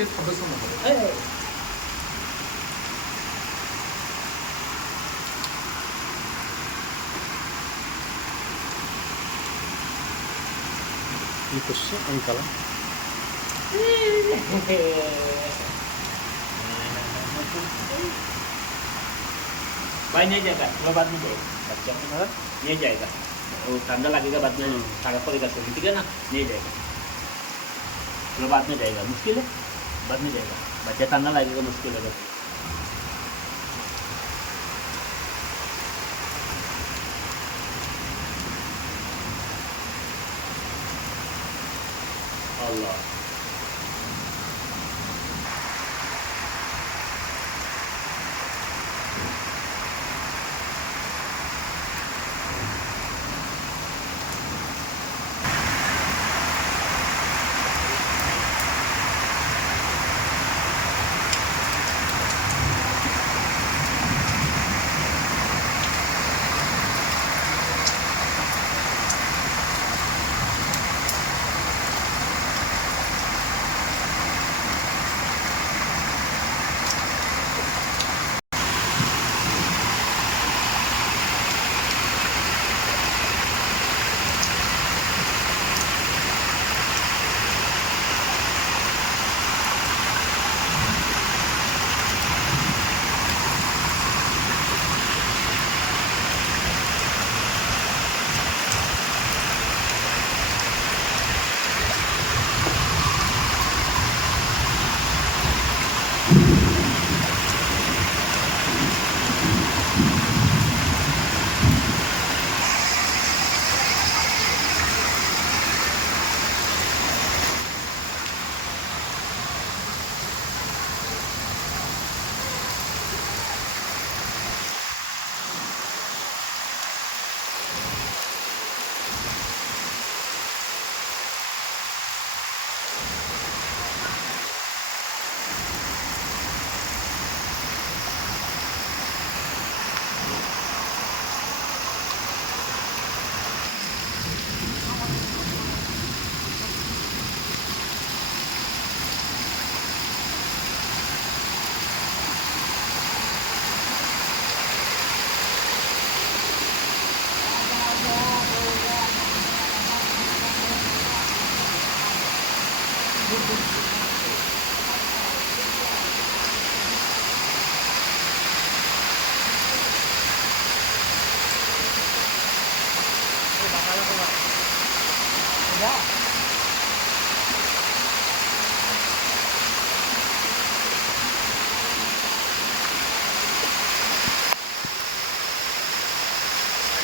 Ikutnya angkal. भाई नहीं जाएगा थोड़ा बाद में जाएगा बच्चा नहीं जाएगा वो ठंडा लगेगा बाद में खाना पड़ेगा सभी ठीक है ना नहीं जाएगा थोड़ा बाद में जाएगा मुश्किल है बाद में जाएगा बच्चा ठंडा लगेगा मुश्किल है अल्लाह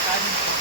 Tadi